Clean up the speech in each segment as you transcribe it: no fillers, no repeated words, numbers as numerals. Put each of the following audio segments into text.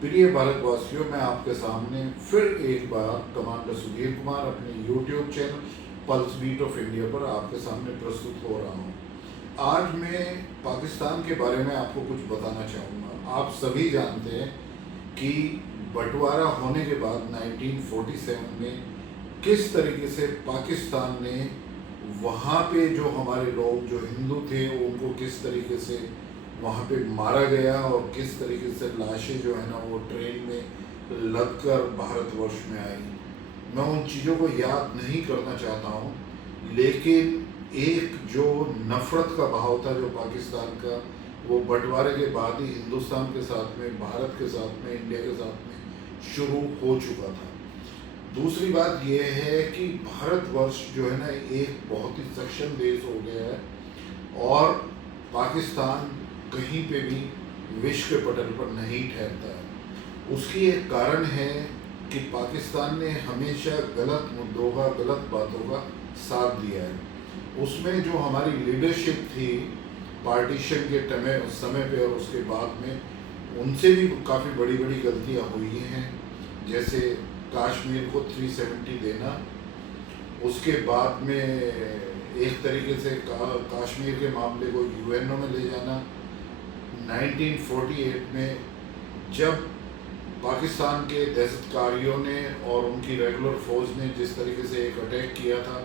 प्रिय भारतवासियों, मैं आपके सामने फिर एक बार कमांडर सुधीर कुमार अपने YouTube channel pulse beat of India पर आपके सामने प्रस्तुत हो रहा हूँ। आज मैं पाकिस्तान के बारे में आपको कुछ बताना चाहूँगा। आप सभी जानते हैं कि बंटवारा होने के बाद 1947 में किस तरीके से पाकिस्तान ने वहाँ पे जो हमारे लोग जो हिंदू थे उनको किस तरीके से वहाँ पे मारा गया और किस तरीके से लाशें जो है ना वो ट्रेन में लद कर भारतवर्ष में आई। मैं उन चीज़ों को याद नहीं करना चाहता हूँ, लेकिन एक जो नफ़रत का भाव था जो पाकिस्तान का, वो बंटवारे के बाद ही हिंदुस्तान के साथ में, भारत के साथ में, इंडिया के साथ में शुरू हो चुका था। दूसरी बात यह है कि भारतवर्ष जो है ना एक बहुत ही सक्षम देश हो गया है और पाकिस्तान कहीं पे भी विश्व के पटल पर नहीं ठहरता है। उसकी एक कारण है कि पाकिस्तान ने हमेशा गलत मुद्दों का, गलत बातों का साथ दिया है। उसमें जो हमारी लीडरशिप थी पार्टीशन के समय पे और उसके बाद में, उनसे भी काफ़ी बड़ी बड़ी गलतियां हुई हैं। जैसे कश्मीर को 370 देना, उसके बाद में एक तरीके से कश्मीर के मामले को यूएनओ में ले जाना। 1948 में जब पाकिस्तान के दहशतकारियों ने और उनकी रेगुलर फौज ने जिस तरीके से एक अटैक किया था,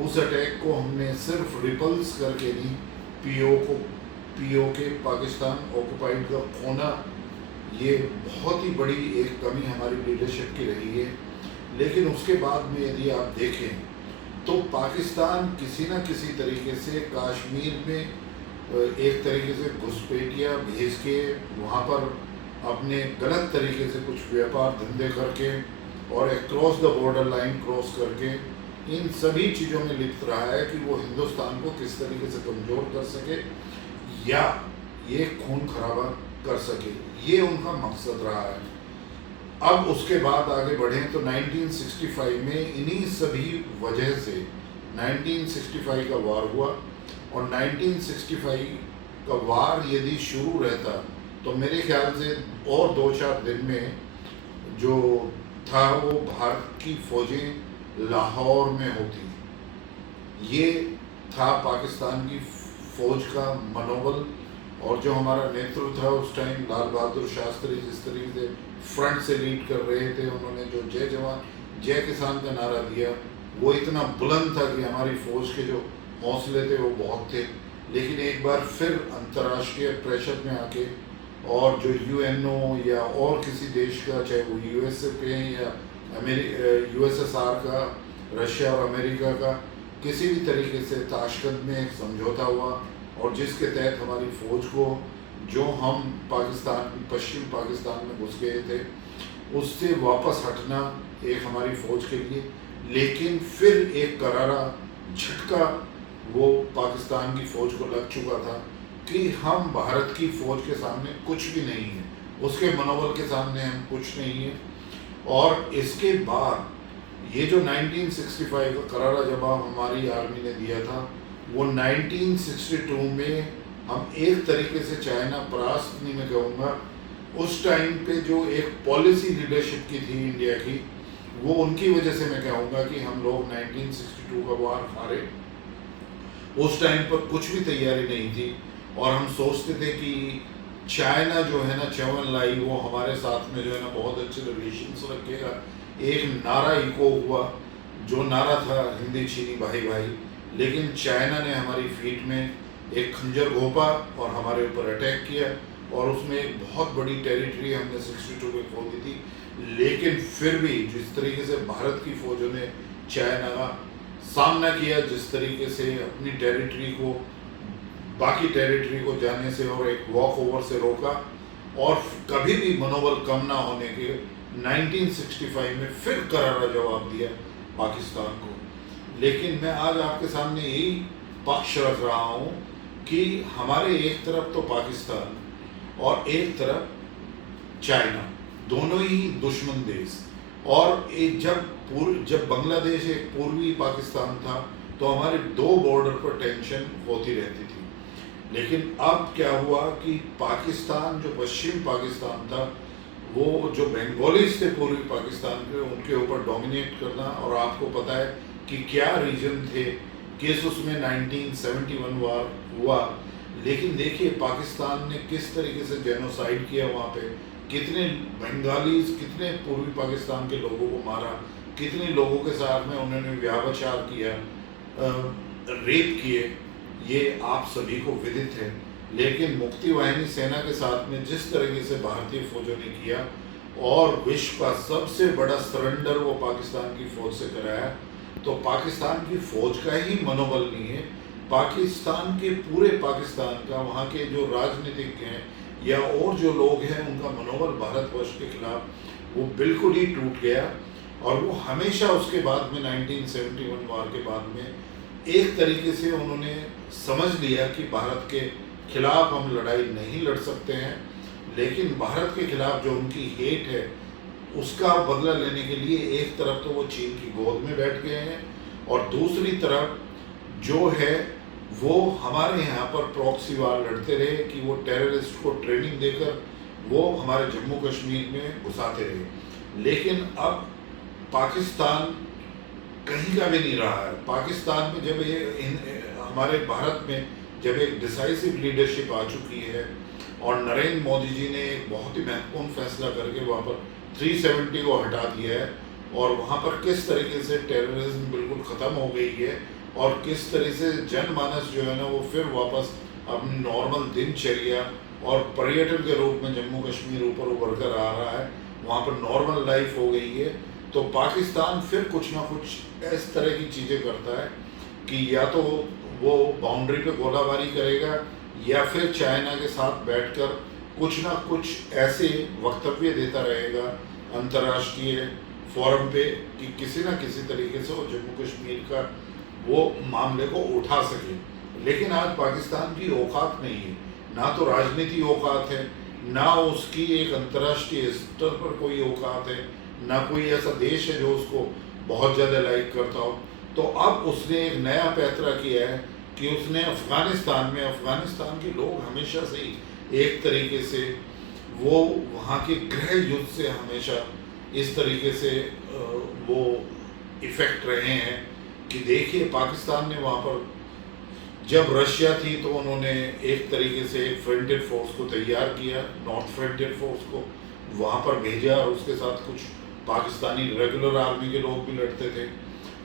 उस अटैक को हमने सिर्फ रिपल्स करके नहीं, पीओके पाकिस्तान ऑक्युपाइड का खोना, ये बहुत ही बड़ी एक कमी हमारी लीडरशिप की रही है। लेकिन उसके बाद में यदि आप देखें तो पाकिस्तान किसी न किसी तरीके से कश्मीर में एक तरीके से घुसपैठिया भेज के वहाँ पर अपने गलत तरीके से कुछ व्यापार धंधे करके और across the border line cross करके इन सभी चीज़ों में लिप्त रहा है कि वो हिंदुस्तान को किस तरीके से कमज़ोर कर सके या ये खून खराबा कर सके। ये उनका मकसद रहा है। अब उसके बाद आगे बढ़ें तो 1965 में इन्हीं सभी वजह से 1965 का वार हुआ और 1965 का वार यदि शुरू रहता तो मेरे ख्याल से और 2-4 दिन में जो था वो भारत की फौजें लाहौर में होती। ये था पाकिस्तान की फौज का मनोबल। और जो हमारा नेतृत्व था उस टाइम, लाल बहादुर शास्त्री, जिस तरीके से फ्रंट से लीड कर रहे थे, उन्होंने जो जय जवान जय किसान का नारा दिया वो इतना बुलंद था कि हमारी फौज के जो हौसले थे वो बहुत थे। लेकिन एक बार फिर अंतर्राष्ट्रीय प्रेशर में आके और जो यूएनओ या और किसी देश का, चाहे वो यूएसए पे या यूएसएसआर का, रशिया और अमेरिका का, किसी भी तरीके से ताशकंद में एक समझौता हुआ और जिसके तहत हमारी फ़ौज को, जो हम पाकिस्तान, पश्चिम पाकिस्तान में घुस गए थे, उससे वापस हटना एक हमारी फ़ौज के लिए, लेकिन फिर एक करारा झटका वो पाकिस्तान की फ़ौज को लग चुका था कि हम भारत की फ़ौज के सामने कुछ भी नहीं है, उसके मनोबल के सामने हम कुछ नहीं है। और इसके बाद ये जो 1965 का करारा जवाब हमारी आर्मी ने दिया था, वो 1962 में हम एक तरीके से चाइना परास्त नहीं, मैं कहूँगा उस टाइम पे जो एक पॉलिसी लीडरशिप की थी इंडिया की, वो उनकी वजह से मैं कहूँगा कि हम लोग 1962 का वार हारे। उस टाइम पर कुछ भी तैयारी नहीं थी और हम सोचते थे कि चाइना जो है ना, चवन लाई, वो हमारे साथ में जो है ना बहुत अच्छे रिलेशंस रखेगा। एक नारा इको हुआ, जो नारा था हिंदी चीनी भाई भाई, लेकिन चाइना ने हमारी फीट में एक खंजर घोंपा और हमारे ऊपर अटैक किया और उसमें एक बहुत बड़ी टेरिटरी हमने 62 में खो दी थी। लेकिन फिर भी जिस तरीके से भारत की फौजों ने चाइना का सामना किया, जिस तरीके से अपनी टेरिटरी को बाकी टेरिटरी को जाने से और एक वॉक ओवर से रोका और कभी भी मनोबल कम ना होने के 1965 में फिर करारा जवाब दिया पाकिस्तान को। लेकिन मैं आज आपके सामने यही पक्ष रख रहा हूँ कि हमारे एक तरफ तो पाकिस्तान और एक तरफ चाइना, दोनों ही दुश्मन देश। और एक जब बांग्लादेश एक पूर्वी पाकिस्तान था तो हमारे दो बॉर्डर पर टेंशन होती रहती थी। लेकिन अब क्या हुआ कि पाकिस्तान जो पश्चिम पाकिस्तान था वो जो बंगालीज थे पूर्वी पाकिस्तान के, उनके ऊपर डोमिनेट करना। और आपको पता है कि क्या रीजन थे किस उसमें 1971 वार हुआ। लेकिन देखिए पाकिस्तान ने किस तरीके से जेनोसाइड किया वहाँ पे, कितने बंगालीज, कितने पूर्वी पाकिस्तान के लोगों को मारा, कितने लोगों के साथ में उन्होंने व्याभिचार किया, रेप किए, ये आप सभी को विदित है। लेकिन मुक्ति वाहिनी सेना के साथ में जिस तरीके से भारतीय फौजों ने किया और विश्व का सबसे बड़ा सरेंडर वो पाकिस्तान की फौज से कराया, तो पाकिस्तान की फौज का ही मनोबल नहीं है, पाकिस्तान के पूरे पाकिस्तान का, वहाँ के जो राजनीतिज्ञ हैं या और जो लोग हैं, उनका मनोबल भारतवर्ष के खिलाफ वो बिल्कुल ही टूट गया। और वो हमेशा उसके बाद में 1971 वार के बाद में एक तरीके से उन्होंने समझ लिया कि भारत के खिलाफ हम लड़ाई नहीं लड़ सकते हैं, लेकिन भारत के खिलाफ जो उनकी हेट है उसका बदला लेने के लिए एक तरफ तो वो चीन की गोद में बैठ गए हैं, और दूसरी तरफ जो है वो हमारे यहाँ पर प्रॉक्सी वार लड़ते रहे कि वो टेररिस्ट को ट्रेनिंग देकर वो हमारे जम्मू कश्मीर में घुसाते रहे। लेकिन अब पाकिस्तान कहीं का भी नहीं रहा है। पाकिस्तान में जब हमारे भारत में जब एक डिसाइसिव लीडरशिप आ चुकी है और नरेंद्र मोदी जी ने एक बहुत ही महत्वपूर्ण फैसला करके वहाँ पर 370 को हटा दिया है, और वहाँ पर किस तरीके से टेररिज्म बिल्कुल ख़त्म हो गई है और किस तरह से जनमानस जो है ना वो फिर वापस अपनी नॉर्मल दिनचर्या और पर्यटन के रूप में जम्मू कश्मीर ऊपर उभर कर आ रहा है, वहाँ पर नॉर्मल लाइफ हो गई है। तो पाकिस्तान फिर कुछ ना कुछ इस तरह की चीज़ें करता है कि या तो वो बाउंड्री पे गोलाबारी करेगा या फिर चाइना के साथ बैठकर कुछ ना कुछ ऐसे वक्तव्य देता रहेगा अंतर्राष्ट्रीय फोरम पे कि किसी ना किसी तरीके से वो जम्मू कश्मीर का वो मामले को उठा सके। लेकिन आज पाकिस्तान की औकात नहीं है, ना तो राजनीति औकात है, ना उसकी एक अंतर्राष्ट्रीय स्तर पर कोई औकात है, ना कोई ऐसा देश है जो उसको बहुत ज़्यादा लाइक करता हो। तो अब उसने एक नया पैंतरा किया है कि उसने अफ़गानिस्तान के लोग हमेशा से ही एक तरीके से वो वहाँ के गृह युद्ध से हमेशा इस तरीके से वो इफ़ेक्ट रहे हैं कि देखिए पाकिस्तान ने वहाँ पर जब रशिया थी तो उन्होंने एक तरीके से एक फ्रंटियर फोर्स को तैयार किया, नॉर्थ फ्रंटियर फोर्स को वहाँ पर भेजा, और उसके साथ कुछ पाकिस्तानी रेगुलर आर्मी के लोग भी लड़ते थे।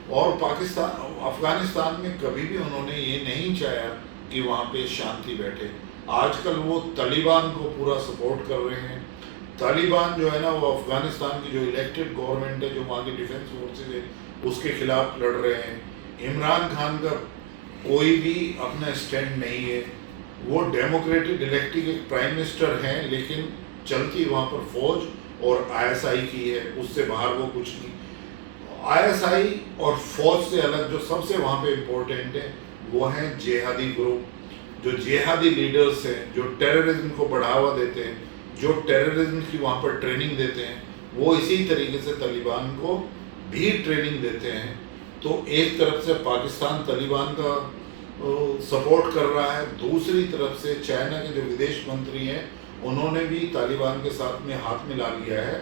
और अफ़गानिस्तान में कभी भी उन्होंने ये नहीं चाहा कि वहाँ पे शांति बैठे। आजकल वो तालिबान को पूरा सपोर्ट कर रहे हैं। तालिबान जो है ना वो अफ़गानिस्तान की जो इलेक्टेड गवर्नमेंट है, जो वहाँ की डिफेंस फोर्सेज है, उसके खिलाफ लड़ रहे हैं। इमरान खान का कोई भी अपना स्टैंड नहीं है, वो डेमोक्रेटिक इलेक्टेड एक प्राइम मिनिस्टर हैं, लेकिन चलती वहाँ पर फौज और आईएसआई की है, उससे बाहर वो कुछ नहीं। आईएसआई और फौज से अलग जो सबसे वहाँ पे इम्पोर्टेंट है वो हैं जिहादी ग्रुप, जो जिहादी लीडर्स हैं, जो टेररिज्म को बढ़ावा देते हैं, जो टेररिज्म की वहाँ पर ट्रेनिंग देते हैं, वो इसी तरीके से तालिबान को भी ट्रेनिंग देते हैं। तो एक तरफ से पाकिस्तान तालिबान का सपोर्ट कर रहा है, दूसरी तरफ से चाइना के जो विदेश मंत्री हैं उन्होंने भी तालिबान के साथ में हाथ मिला लिया है,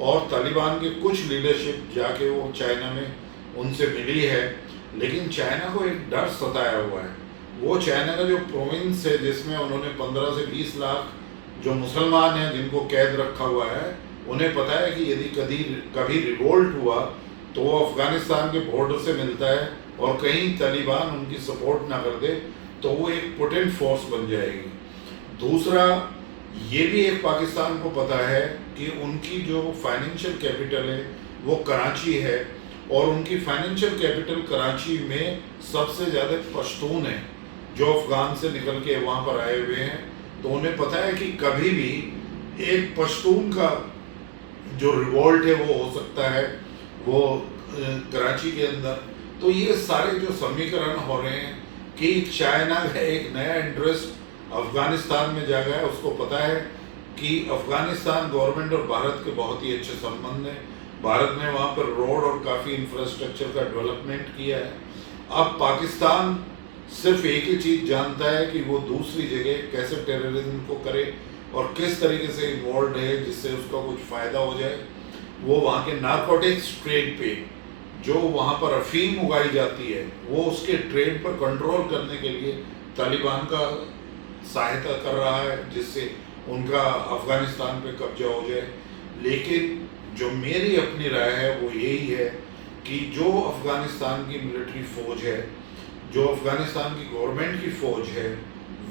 और तालिबान के कुछ लीडरशिप जाके वो चाइना में उनसे मिली है। लेकिन चाइना को एक डर सताया हुआ है, वो चाइना का जो प्रोविंस है जिसमें उन्होंने 15 से 20 लाख जो मुसलमान हैं जिनको कैद रखा हुआ है, उन्हें पता है कि यदि कभी रिवोल्ट हुआ तो वो अफ़गानिस्तान के बॉर्डर से मिलता है, और कहीं तालिबान उनकी सपोर्ट ना कर दे तो वो एक पोटेंट फोर्स बन जाएगी। दूसरा ये भी एक पाकिस्तान को पता है कि उनकी जो फाइनेंशियल कैपिटल है वो कराची है, और उनकी फाइनेंशियल कैपिटल कराची में सबसे ज़्यादा पश्तून है जो अफ़गान से निकल के वहाँ पर आए हुए हैं। तो उन्हें पता है कि कभी भी एक पश्तून का जो रिवोल्ट है वो हो सकता है वो कराची के अंदर। तो ये सारे जो समीकरण हो रहे हैं कि चाइना का एक नया इंटरेस्ट अफ़गानिस्तान में जागा है, उसको पता है कि अफ़गानिस्तान गवर्नमेंट और भारत के बहुत ही अच्छे संबंध हैं, भारत ने वहाँ पर रोड और काफ़ी इंफ्रास्ट्रक्चर का डेवलपमेंट किया है। अब पाकिस्तान सिर्फ एक ही चीज़ जानता है कि वो दूसरी जगह कैसे टेररिज्म को करे, और किस तरीके से इन्वॉल्व है जिससे उसका कुछ फ़ायदा हो जाए। वो वहाँ के नारकोटिक्स ट्रेड पे जो वहाँ पर अफीम उगाई जाती है वो उसके ट्रेड पर कंट्रोल करने के लिए तालिबान का सहायता कर रहा है, जिससे उनका अफ़गानिस्तान पे कब्जा हो जाए। लेकिन जो मेरी अपनी राय है वो यही है कि जो अफ़गानिस्तान की मिलिट्री फ़ौज है, जो अफ़गानिस्तान की गवर्नमेंट की फ़ौज है,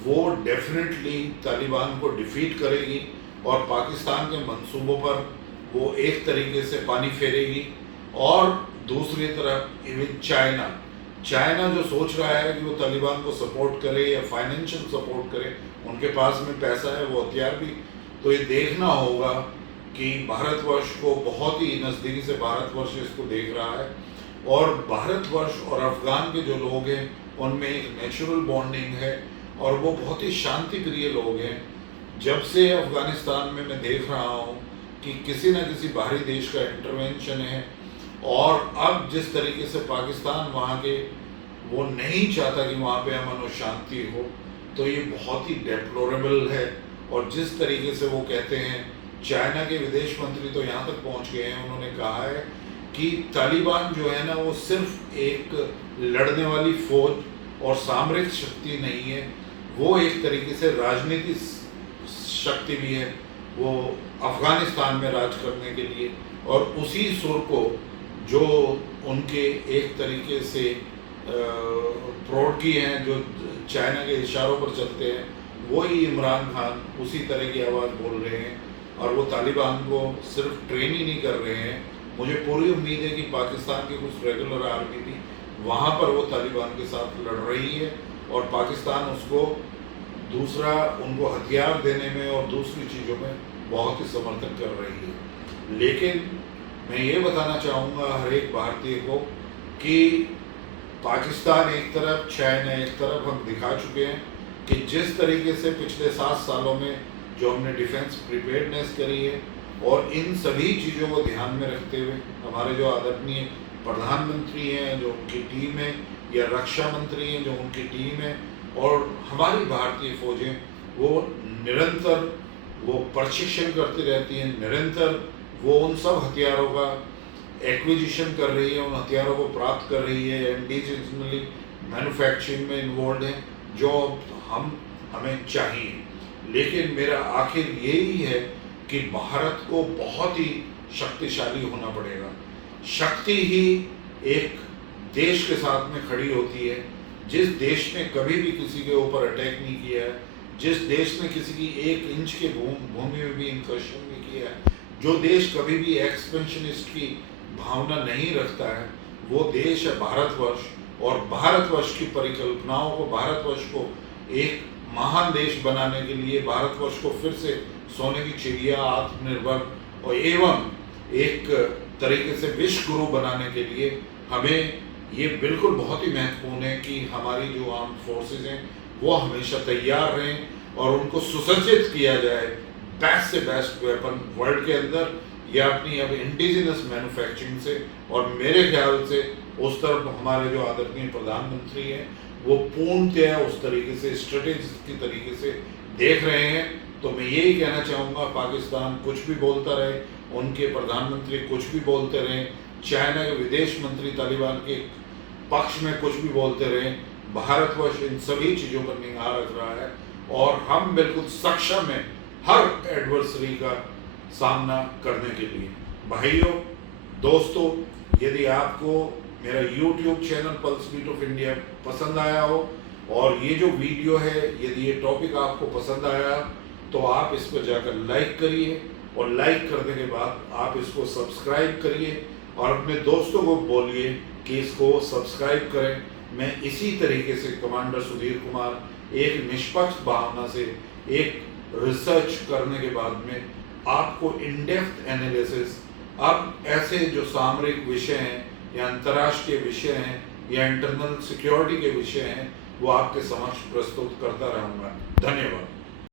वो डेफिनेटली तालिबान को डिफीट करेगी और पाकिस्तान के मंसूबों पर वो एक तरीके से पानी फेरेगी। और दूसरी तरफ इवन चाइना जो सोच रहा है कि वो तालिबान को सपोर्ट करे या फाइनेंशियल सपोर्ट करे, उनके पास में पैसा है, वो हथियार भी। तो ये देखना होगा कि भारतवर्ष को बहुत ही नज़दीकी से भारतवर्ष इसको देख रहा है, और भारतवर्ष और अफ़गान के जो लोग हैं उनमें एक नेचुरल बॉन्डिंग है और वो बहुत ही शांति प्रिय लोग हैं। जब से अफ़गानिस्तान में मैं देख रहा हूँ कि किसी न किसी बाहरी देश का इंटरवेंशन है, और अब जिस तरीके से पाकिस्तान वहाँ के वो नहीं चाहता कि वहाँ पे अमन और शांति हो, तो ये बहुत ही डेप्लोरेबल है। और जिस तरीके से वो कहते हैं, चाइना के विदेश मंत्री तो यहाँ तक पहुँच गए हैं, उन्होंने कहा है कि तालिबान जो है ना वो सिर्फ एक लड़ने वाली फौज और सामरिक शक्ति नहीं है, वो एक तरीके से राजनीतिक शक्ति भी है। वो अफ़गानिस्तान में राज करने के लिए, और उसी सुर को जो उनके एक तरीके से प्रोडकी हैं, जो चाइना के इशारों पर चलते हैं, वही इमरान खान उसी तरह की आवाज़ बोल रहे हैं। और वो तालिबान को सिर्फ ट्रेन ही नहीं कर रहे हैं, मुझे पूरी उम्मीद है कि पाकिस्तान की कुछ रेगुलर आर्मी भी वहाँ पर वो तालिबान के साथ लड़ रही है, और पाकिस्तान उसको दूसरा उनको हथियार देने में और दूसरी चीज़ों में बहुत ही समर्थन कर रही है। लेकिन मैं ये बताना चाहूँगा हर एक भारतीय को कि पाकिस्तान एक तरफ, चाइना एक तरफ, हम दिखा चुके हैं कि जिस तरीके से पिछले 7 सालों में जो हमने डिफेंस प्रिपेयर्डनेस करी है, और इन सभी चीज़ों को ध्यान में रखते हुए हमारे जो आदरणीय प्रधानमंत्री हैं, जो उनकी टीम है, या रक्षा मंत्री हैं जो उनकी टीम है, और हमारी भारतीय फौजें वो निरंतर वो प्रशिक्षण करती रहती हैं, निरंतर वो उन सब हथियारों का एक्विजिशन कर रही है, उन हथियारों को प्राप्त कर रही है, इंडिजिनली मैन्युफैक्चरिंग में इन्वॉल्व है, जो हमें चाहिए। लेकिन मेरा आखिर यही है कि भारत को बहुत ही शक्तिशाली होना पड़ेगा। शक्ति ही एक देश के साथ में खड़ी होती है। जिस देश ने कभी भी किसी के ऊपर अटैक नहीं किया है, जिस देश ने किसी की 1 इंच के भूमि में भी इंकर्शन नहीं किया है, जो देश कभी भी एक्सपेंशनिस्ट की भावना नहीं रखता है, वो देश है भारतवर्ष। और भारतवर्ष की परिकल्पनाओं को, भारतवर्ष को एक महान देश बनाने के लिए, भारतवर्ष को फिर से सोने की चिड़िया, आत्मनिर्भर और एवं एक तरीके से विश्व गुरु बनाने के लिए हमें ये बिल्कुल बहुत ही महत्वपूर्ण है कि हमारी जो आर्म फोर्सेस हैं वो हमेशा तैयार रहें, और उनको सुसज्जित किया जाए बेस्ट से बेस्ट वेपन वर्ल्ड के अंदर, या अपनी अब इंडिजिनस मैन्युफैक्चरिंग से। और मेरे ख्याल से उस तरफ हमारे जो आदरणीय प्रधानमंत्री हैं वो पूर्णतः उस तरीके से स्ट्रेटेजिक की तरीके से देख रहे हैं। तो मैं यही कहना चाहूँगा, पाकिस्तान कुछ भी बोलता रहे, उनके प्रधानमंत्री कुछ भी बोलते रहें, चाइना के विदेश मंत्री तालिबान के पक्ष में कुछ भी बोलते रहें, भारतवर्ष इन सभी चीज़ों पर निगाह रख रहा है, और हम बिल्कुल सक्षम हैं हर एडवर्सरी का सामना करने के लिए। भाइयों, दोस्तों, यदि आपको मेरा YouTube channel pulse beat of India पसंद आया हो, और ये जो वीडियो है, यदि ये टॉपिक आपको पसंद आया, तो आप इस पर जाकर लाइक करिए, और लाइक करने के बाद आप इसको सब्सक्राइब करिए, और अपने दोस्तों को बोलिए कि इसको सब्सक्राइब करें। मैं इसी तरीके से कमांडर सुधीर कुमार एक निष्पक्ष भावना से एक रिसर्च करने के बाद में आपको इन डेप्थ एनालिसिस, अब ऐसे जो सामरिक विषय हैं या अंतर्राष्ट्रीय विषय हैं या इंटरनल सिक्योरिटी के विषय हैं, वो आपके समक्ष प्रस्तुत करता रहूँगा। धन्यवाद।